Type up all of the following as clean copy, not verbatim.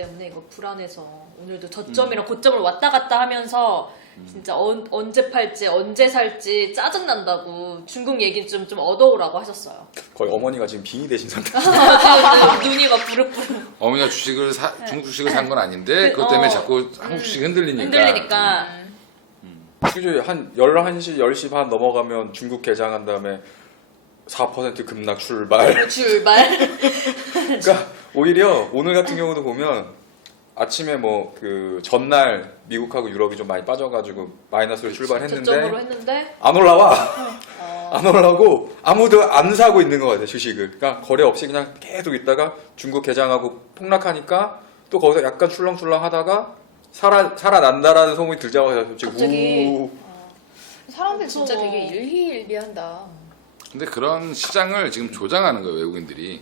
때문에 이거 불안해서 오늘도 저점이랑 고점을 왔다 갔다 하면서 진짜 언제 팔지 언제 살지 짜증난다고 중국 얘기 좀 얻어오라고 하셨어요. 거의 어머니가 지금 빙의 되신 상태. 지금 눈이 막 부릅부릅 어머니가 주식을 중국 주식을 산 건 아닌데 그것 때문에 자꾸 한국 주식이 흔들리니까. 그죠? 한 11시, 10시 반 넘어가면 중국 개장한 다음에 4% 급락 출발. 출발. 그러니까 오히려 오늘 같은 경우도 보면 아침에 뭐 그 전날 미국하고 유럽이 좀 많이 빠져가지고 마이너스로 출발했는데 저점으로 했는데 안 올라와. 안 올라오고 아무도 안 사고 있는 것 같아요, 주식을. 그러니까 거래 없이 그냥 계속 있다가 중국 개장하고 폭락하니까 또 거기서 약간 출렁출렁 하다가 살아난다라는 소문이 들자마자 갑자기 사람들 진짜 무서워. 되게 일희일비한다. 근데 그런 시장을 지금 조장하는 거예요, 외국인들이.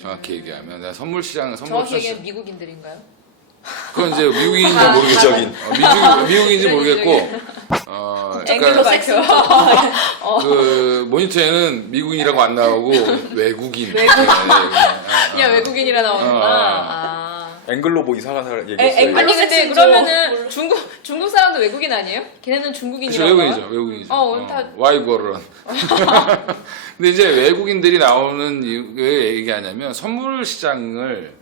정확히 얘기하면 내가 선물 시장, 선물 정확히 옵션 얘기하면 미국인들인가요? 그건 이제 미국인인지 모르겠고, 이적인. 미국인지 모르겠고, 앵글로 그러니까 섹스. 그 모니터에는 미국인이라고 안 나오고 외국인. 그냥 외국인이라 나오는구나. 앵글로 뭐 이상한 사람 얘기했어요. 아니 근데 섹스죠. 그러면은 중국 사람도 외국인 아니에요? 걔네는 그렇죠, 중국인이라고 외국인이죠, 나와요? 외국인이죠. 오늘 다 와이버런. 근데 이제 외국인들이 나오는 왜 얘기하냐면 선물 시장을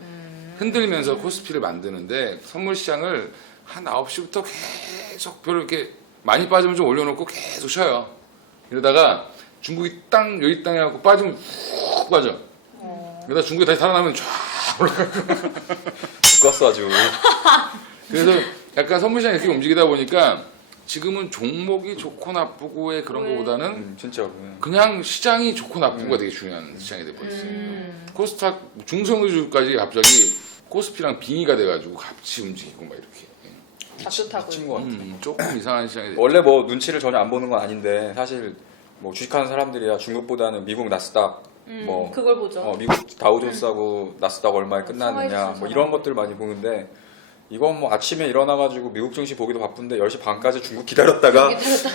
흔들면서 코스피를 만드는데 선물 시장을 한 9시부터 계속 별로 이렇게 많이 빠지면 좀 올려놓고 계속 쉬어요. 이러다가 중국이 땅 여기 땅에 갖고 빠지면 훅 빠져. 그러다 중국이 다시 살아나면 쫙 올라가. 죽었어 아주. 그래서 약간 선물 시장이 이렇게 움직이다 보니까 지금은 종목이 좋고 나쁘고의 그런 거보다는 진짜로. 그냥 시장이 좋고 나쁘고가 되게 중요한 시장이 돼버렸어요. 코스닥 중성주까지 갑자기 코스피랑 빙의가 돼가지고 같이 움직이고 막 이렇게. 다투타고 미친 것 같아. 조금 이상한 시장이 돼. 원래 뭐 눈치를 전혀 안 보는 건 아닌데 사실 뭐 주식하는 사람들이야 중국보다는 미국 나스닥 뭐 그걸 보죠. 미국 다우존스하고 나스닥 얼마에 끝났느냐 서바이브 뭐 이런 것들 많이 보는데 이건 뭐 아침에 일어나가지고 미국 증시 보기도 바쁜데 10시 반까지 중국 기다렸다가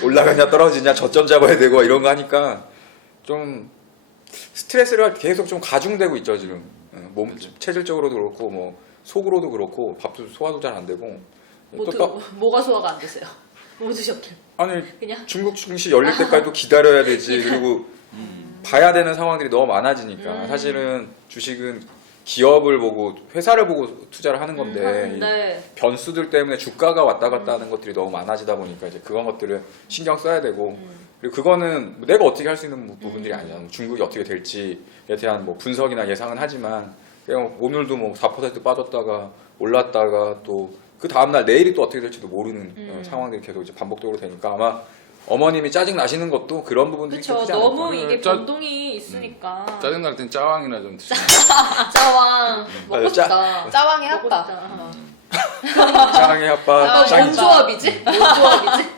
올라가냐 떨어지냐 저점 잡아야 되고 이런 거 하니까 좀 스트레스를 계속 좀 가중되고 있죠 지금. 몸 그렇죠. 체질적으로도 그렇고 뭐 속으로도 그렇고 밥도 소화도 잘 안 되고 뭐가 소화가 안 되세요? 뭐 드셨길? 아니 그냥 중국 증시 열릴 때까지 또 기다려야 되지. 그리고 봐야 되는 상황들이 너무 많아지니까 사실은 주식은 기업을 보고 회사를 보고 투자를 하는 건데 네. 변수들 때문에 주가가 왔다 갔다 하는 것들이 너무 많아지다 보니까 이제 그런 것들을 신경 써야 되고 그리고 그거는 내가 어떻게 할 수 있는 부분들이 아니야. 중국이 어떻게 될지에 대한 뭐 분석이나 예상은 하지만 그냥 오늘도 뭐 4% 빠졌다가 올랐다가 또 그 다음날 내일이 또 어떻게 될지도 모르는 상황들이 계속 이제 반복적으로 되니까 아마 어머님이 짜증 나시는 것도 그런 부분들이 그렇죠. 크지 너무 않을까. 이게 짜- 변동이 있으니까. 짜증날 땐 짜왕이나 좀 드시면. 짜왕 먹고 짜- 싶다. 짜왕이 먹고 핫다. 싶다. 짱의 아빠 짱- 뭔 조합이지? 뭔 조합이지?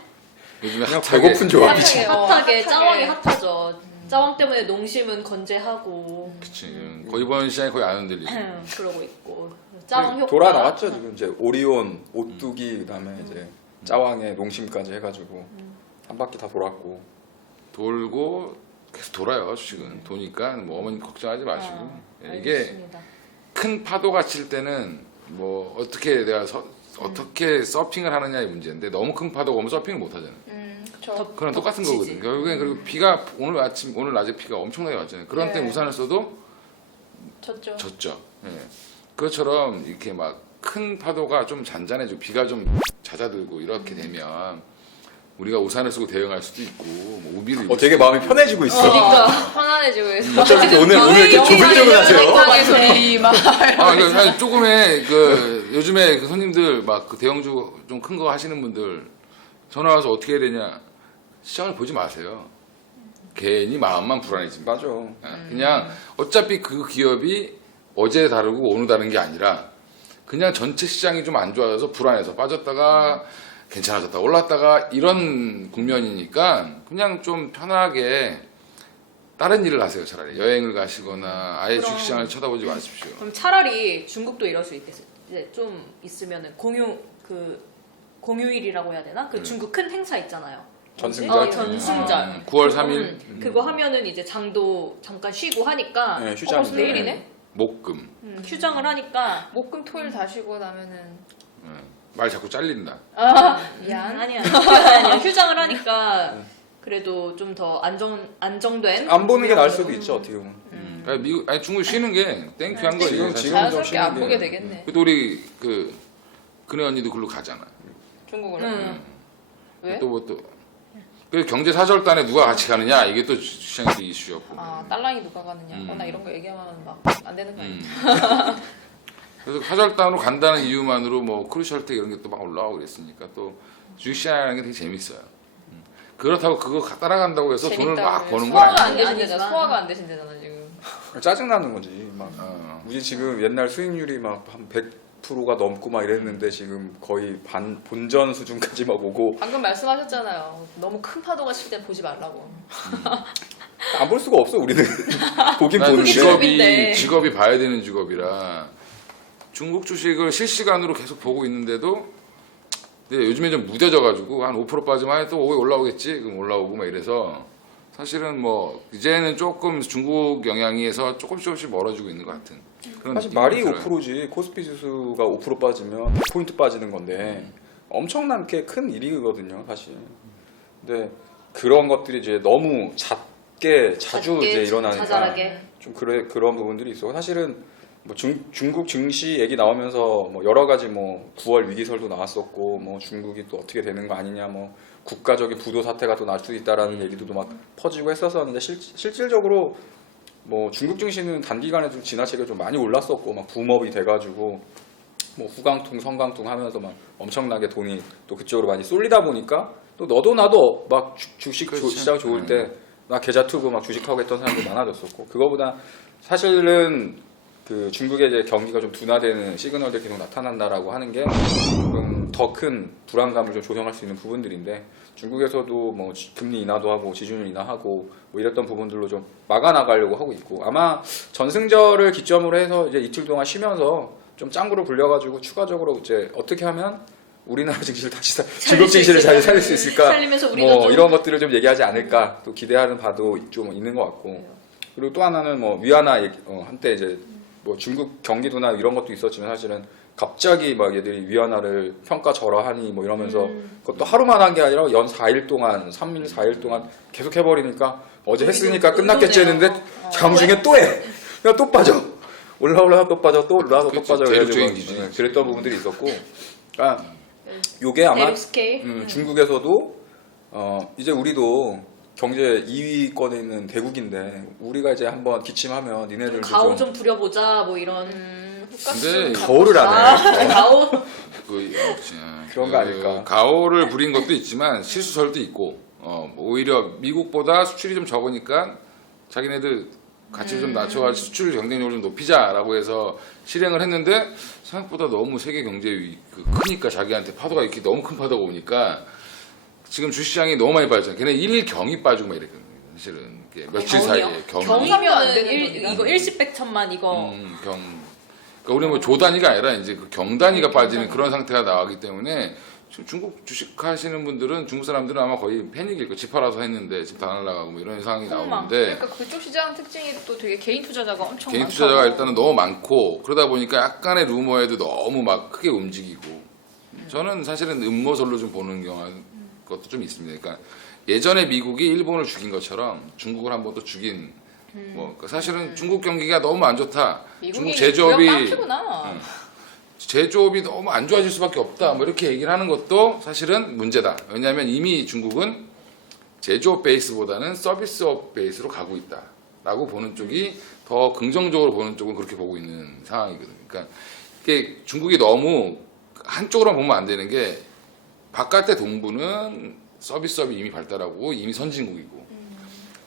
요즘에 그냥 핫하게 배고픈 조합이지. 핫하게 짜왕이 핫하죠. 짜왕 때문에 농심은 건재하고 그치. 이번 시장이 거의 안 흔들리고. 그러고 있고 짜왕 효과 돌아 나왔죠 지금 이제 오리온, 오뚜기 그다음에 이제 짜왕의 농심까지 해가지고 한 바퀴 다 돌았고. 돌고 계속 돌아요 주식은. 도니까 뭐 어머니 걱정하지 마시고. 이게 알겠습니다. 큰 파도가 칠 때는 뭐 어떻게 내가 어떻게 서핑을 하느냐의 문제인데 너무 큰 파도가 오면 서핑을 못 하잖아요. 그쵸. 그런 똑같은 덮치지. 거거든. 결국엔 그리고 비가 오늘 낮에 비가 엄청나게 왔잖아요. 그런 때 네. 우산을 써도 졌죠. 졌죠. 예. 그것처럼 이렇게 막 큰 파도가 좀 잔잔해지고 비가 좀 잦아들고 이렇게 되면 우리가 우산을 쓰고 대응할 수도 있고 뭐 우비를 입을 되게 수도 마음이 있고. 편해지고 있어. 그러니까 편안해지고 있어. 어차피 오늘 이렇게 조글조글하세요. 세상에서 이말 그러니까 조금의 그 요즘에 그 손님들 막 그 대형주 좀 큰 거 하시는 분들 전화 와서 어떻게 해야 되냐 시장을 보지 마세요. 괜히 마음만 불안해집니다. 맞아. 그냥 어차피 그 기업이 어제 다르고 오늘 다른 게 아니라 그냥 전체 시장이 좀 안 좋아져서 불안해서 빠졌다가 괜찮아졌다 올랐다가 이런 국면이니까 그냥 좀 편하게 다른 일을 하세요. 차라리 여행을 가시거나 아예 그럼. 주식시장을 쳐다보지 마십시오. 그럼 차라리 중국도 이럴 수 있겠어요. 이제 좀 있으면은 공휴일이라고 해야 되나? 그 중국 큰 행사 있잖아요. 전승절? 전승절. 9월 3일 그거 하면은 이제 장도 잠깐 쉬고 하니까 네, 휴장이죠. 내일이네? 목금. 휴장을 하니까 목금 토일 다 쉬고 나면은 예. 말 자꾸 잘린다. 미안. 아니야 아니야 휴장을 하니까 그래도 좀 더 안정된 안 보는 게 나을 수도 있죠 어떻게 보면. 아니, 미국, 아니 중국 쉬는 게 땡큐한 거예요. 지금 사실. 좀 자연스럽게 안 쉬는 보게 게. 되겠네. 그래도 우리 그네 언니도 글로 가잖아. 중국으로. 왜? 또 뭐 또. 그 경제 사절단에 누가 같이 가느냐 이게 또 시장의 이슈였고. 아 딸랑이 누가 가느냐. 나 이런 거 얘기하면 막 안 되는 거 아니야? 그래서 사절단으로 간다는 이유만으로 뭐 크루셜텍 이런 게 또 막 올라오고 그랬으니까 또 주식시장이라는 게 되게 재밌어요. 그렇다고 그거 따라간다고 해서 돈을 막 버는 건 소화가 아니에요. 안 되신대잖아. 소화가 안 되신대잖아 지금. 짜증 나는 거지. 막 우리 우리 지금 옛날 수익률이 막 한 100%가 넘고 막 이랬는데 지금 거의 본전 수준까지 막 오고 방금 말씀하셨잖아요. 너무 큰 파도가 칠 때 보지 말라고. 안 볼 수가 없어 우리는. 보긴 난 보는데. 직업인데. 직업이 봐야 되는 직업이라 중국 주식을 실시간으로 계속 보고 있는데도 근데 요즘에 좀 무뎌져가지고 한 5% 빠지면 또 올라오겠지 그럼 올라오고 막 이래서 사실은 뭐 이제는 조금 중국 영향에서 조금씩 멀어지고 있는 것 같은 그런 사실 느낌이 말이 들어요. 5%지 코스피 지수가 5% 빠지면 100포인트 빠지는 건데 엄청나게 큰 일이거든요 사실. 근데 그런 것들이 이제 너무 자주 작게, 이제 일어나니까 자잘하게. 좀 그런 부분들이 있어. 사실은 뭐 중국 증시 얘기 나오면서 뭐 여러 가지 뭐 9월 위기설도 나왔었고 뭐 중국이 또 어떻게 되는 거 아니냐 뭐 국가적인 부도 사태가 또 날 수도 있다라는 얘기도 막 퍼지고 했었었는데 실질적으로 뭐 중국 증시는 단기간에 좀 지나치게 좀 많이 올랐었고 막 붐업이 돼가지고 뭐 후강통 성강통 하면서 막 엄청나게 돈이 또 그쪽으로 많이 쏠리다 보니까 또 너도 나도 막 주식 그렇죠. 시장 좋을 때 나 계좌 투고 막 주식하고 했던 사람들이 많아졌었고 그거보다 사실은 그 중국의 이제 경기가 좀 둔화되는 시그널들이 계속 나타난다라고 하는 게 더 큰 불안감을 좀 조성할 수 있는 부분들인데 중국에서도 뭐 금리 인하도 하고 지준율 인하하고 뭐 이랬던 부분들로 좀 막아나가려고 하고 있고 아마 전승절을 기점으로 해서 이제 이틀 동안 쉬면서 좀 짱구를 불려가지고 추가적으로 이제 어떻게 하면 우리나라 증시를 다시 중국 증시를 잘 살릴 수 있을까 살리면서 우리도 뭐 좀 이런 것들을 좀 얘기하지 않을까 또 기대하는 바도 좀 있는 것 같고 그리고 또 하나는 뭐 위안화 한때 이제 뭐 중국 경기도나 이런 것도 있었지만 사실은 갑자기 막 얘들이 위안화를 평가 절하하니 뭐 이러면서 그것도 하루만 한 게 아니라 연 4일 동안 3일 4일 동안 계속 해버리니까 어제 했으니까 끝났겠지 했는데 장중에 또 해. 그냥 또 빠져. 올라가 또 빠져 또 올라가 또 그렇죠. 빠져 대륙적인 그래가지고 기준이지. 그랬던 부분들이 있었고 그러니까 요게 아마 대륙 스케일. 중국에서도 이제 우리도 경제 2위권에 있는 대국인데 우리가 이제 한번 기침하면 니네들도 가오 좀 부려보자 뭐 이런 근데 가오를 안 해. 가오 그런 거 아닐까. 가오를 부린 것도 있지만 실수설도 있고 오히려 미국보다 수출이 좀 적으니까 자기네들 가치를 좀 낮춰가지고 수출 경쟁력을 좀 높이자라고 해서 실행을 했는데 생각보다 너무 세계 경제 크니까 자기한테 파도가 이렇게 너무 큰 파도가 오니까 지금 주시장이 너무 많이 빠졌잖아요. 걔네 1경이 빠지고 막 이랬거든요. 사실은 이게 며칠 사이에 경이. 사면 안 경이면은 되는 이거 일십백천만 이거 그러니까 우리 뭐 조 단위가 아니라 이제 그 경 단위가 빠지는 그런 상태가 나가기 때문에 지금 중국 주식 하시는 분들은 중국 사람들은 아마 거의 패닉일 거예요. 집 팔아서 했는데 집 다 날라가고 뭐 이런 상황이 나오는데 그러니까 그쪽 시장 특징이 또 되게 개인 투자자가 엄청 개인 많다고. 투자자가 일단은 너무 많고 그러다 보니까 약간의 루머에도 너무 막 크게 움직이고 저는 사실은 음모설로 좀 보는 것도 좀 있습니다. 그러니까 예전에 미국이 일본을 죽인 것처럼 중국을 한 번 또 죽인 뭐 사실은 중국 경기가 너무 안 좋다. 미국이 중국 제조업이 깡패구나. 제조업이 너무 안 좋아질 수밖에 없다. 뭐 이렇게 얘기를 하는 것도 사실은 문제다. 왜냐하면 이미 중국은 제조업 베이스보다는 서비스업 베이스로 가고 있다라고 보는 쪽이 더 긍정적으로 보는 쪽은 그렇게 보고 있는 상황이거든요. 그러니까 이게 중국이 너무 한쪽으로만 보면 안 되는 게 바깥의 동부는 서비스업이 이미 발달하고 이미 선진국이고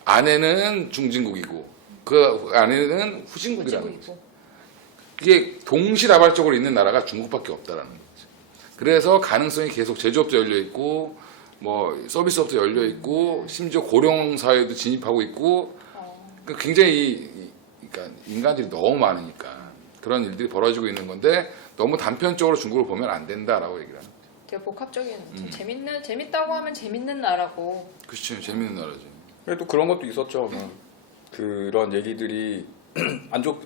안에는 중진국이고 그 안에는 후진국이라는 거죠. 이게 동시다발적으로 있는 나라가 중국밖에 없다라는 거죠. 그래서 가능성이 계속 제조업도 열려 있고 뭐 서비스업도 열려 있고 심지어 고령 사회도 진입하고 있고 그러니까 굉장히 그러니까 인간들이 너무 많으니까 그런 일들이 벌어지고 있는 건데 너무 단편적으로 중국을 보면 안 된다라고 얘기를 합니다. 되게 복합적인 재밌다고 하면 재밌는 나라고. 그렇죠. 재밌는 나라죠. 그래도 그런 것도 있었죠. 뭐 그런 얘기들이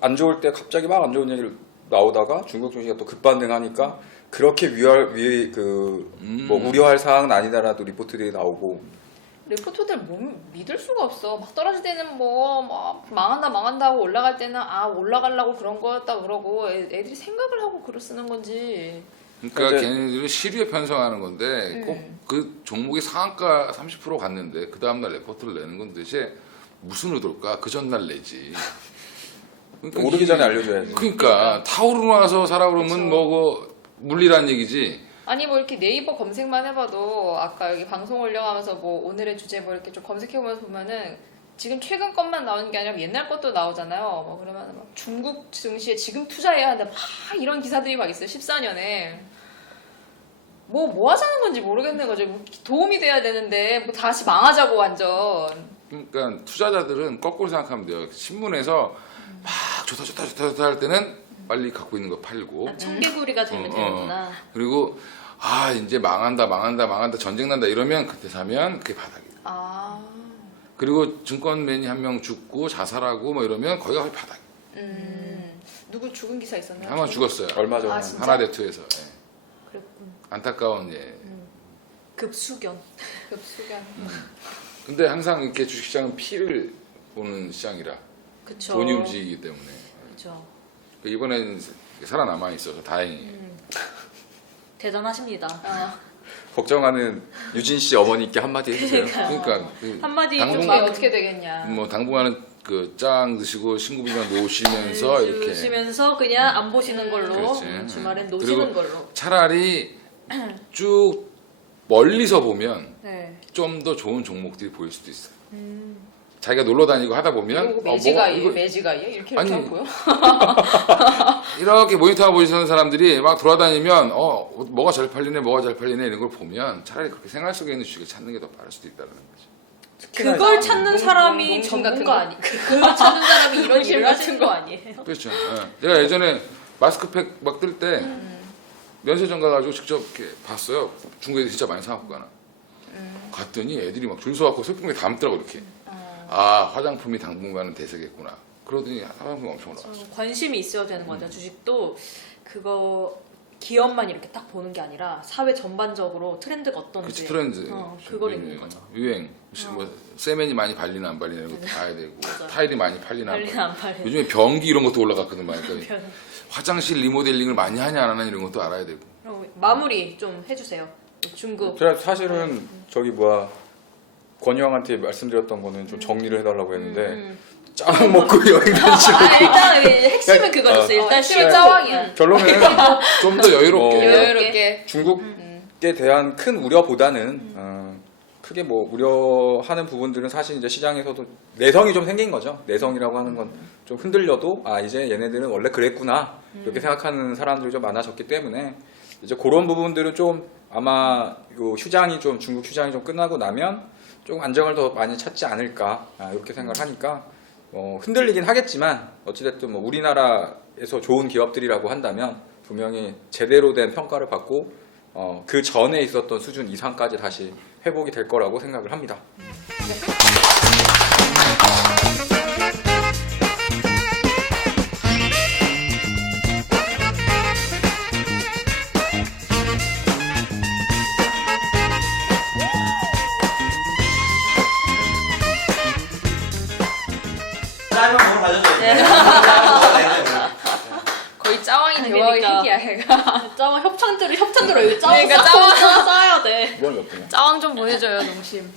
안 좋을 때 갑자기 막 안 좋은 얘기를 나오다가 중국 증시가 또 급반등하니까 그렇게 뭐 우려할 사항은 아니다라도 리포트들이 나오고. 리포터들 뭐 믿을 수가 없어. 막 떨어질 때는 뭐 망한다 하고 올라갈 때는 올라가려고 그런 거였다 그러고 애들이 생각을 하고 글을 쓰는 건지. 그러니까 근데- 걔네들은 시류에 편성하는 건데 꼭 그 종목이 상한가 30% 갔는데 그 다음날 레포트를 내는 건 대체 무슨 의도일까? 그 전날 내지. 그러니까 오르기 전에 알려줘야지. 그러니까 타오르고 나서 사라 그러면 뭐고 물리란 얘기지. 아니 뭐 이렇게 네이버 검색만 해봐도 아까 여기 방송 올려가면서 뭐 오늘의 주제 뭐 이렇게 좀 검색해보면서 보면은 지금 최근 것만 나오는 게 아니라 옛날 것도 나오잖아요. 뭐 그러면 막 중국 증시에 지금 투자해야 한다 막 이런 기사들이 막 있어요. 14년에 뭐 하자는 건지 모르겠는 거죠. 뭐 도움이 돼야 되는데 뭐 다시 망하자고 완전. 그러니까 투자자들은 거꾸로 생각하면 돼요. 신문에서 막 좋다 할 때는 빨리 갖고 있는 거 팔고 청개구리가 되면 되는구나. 그리고 이제 망한다 전쟁 난다 이러면 그때 사면 그게 바닥이에요. 그리고 증권맨이 한 명 죽고 자살하고 뭐 이러면 거기가 거의 바닥. 누구 죽은 기사 있었나요? 한번 죽었어요. 얼마 전에. 진짜? 하나대투에서. 예. 그랬군. 안타까운 예. 급수견. 급수견. 근데 항상 이렇게 주식시장은 피를 보는 시장이라 그쵸. 돈이 움직이기 때문에 그쵸. 이번에는 살아남아 있어서 다행이에요. 대단하십니다. 걱정하는 유진 씨 어머니께 한마디 해주세요. 그러니까 한마디 좀 그게 막 어떻게 되겠냐. 뭐 당분간은 그 짱 드시고 신구비만 놓으시면서 이렇게 주시면서 그냥 안 보시는 걸로 그렇지. 주말엔 그리고 노시는 걸로. 차라리 쭉 멀리서 보면 네. 좀 더 좋은 종목들이 보일 수도 있어요. 자기가 놀러 다니고 하다 보면 이거 매지가이에요? 이거 매지가이에요? 이렇게 아니, 하고요? 이렇게 모니터하고 보시는 사람들이 막 돌아다니면 뭐가 잘 팔리네 이런 걸 보면 차라리 그렇게 생활 속에 있는 주식을 찾는 게 더 빠를 수도 있다는 거죠. 그걸 찾는 사람이 농심 같은 전문가 거? 아니? 그걸 찾는 사람이 이런 농심 일을 같은 하시는 거 아니에요? 그렇죠. 예. 내가 예전에 마스크팩 막 뜰 때 면세점 가가지고 직접 이렇게 봤어요. 중국에 진짜 많이 사갖고 가나. 갔더니 애들이 막 줄 서갖고 소품에 담더라고 이렇게. 화장품이 당분간은 대세겠구나. 그러더니 화장품이 엄청 올라갔어. 저는 관심이 있어야 되는 것 같아요. 주식도 그거 기업만 이렇게 딱 보는 게 아니라 사회 전반적으로 트렌드가 어떤지 그치 트렌드. 그걸 읽는 거죠. 유행. 뭐 세면이 많이 발리나 안 발리나 이런 것도 봐야 되고 맞아요. 타일이 많이 팔리나 안 팔리나 안 팔리나. 요즘에 변기 이런 것도 올라갔거든. 그러니까 편. 화장실 리모델링을 많이 하냐 안 하냐 이런 것도 알아야 되고. 그럼 마무리 좀 해주세요. 중국. 제가 사실은 권유왕한테 말씀드렸던 거는 좀 정리를 해달라고 했는데 짱 먹고 여행 다니시고 일단 핵심은 그거였어요. 일단 핵심은 짜왕이야. 결론은 좀 더 여유롭게. 여유롭게. 중국에 대한 큰 우려보다는 크게 뭐 우려하는 부분들은 사실 이제 시장에서도 내성이 좀 생긴 거죠. 내성이라고 하는 건 좀 흔들려도 이제 얘네들은 원래 그랬구나 이렇게 생각하는 사람들이 좀 많아졌기 때문에 이제 그런 부분들은 좀 아마 요 중국 휴장이 좀 끝나고 나면 좀 안정을 더 많이 찾지 않을까 이렇게 생각을 하니까 흔들리긴 하겠지만 어찌됐든 뭐 우리나라에서 좋은 기업들이라고 한다면 분명히 제대로 된 평가를 받고 그 전에 있었던 수준 이상까지 다시 회복이 될 거라고 생각을 합니다. 짧은 몸을 가져줘야 돼. 거의 짜왕이 아니, 대화의 그러니까. 핵이야 얘가. 짜왕 협찬들을 여기 짜왕 그러니까 짜왕. 써야 돼. 이건 몇 분이야? 짜왕 좀 보내줘요 농심.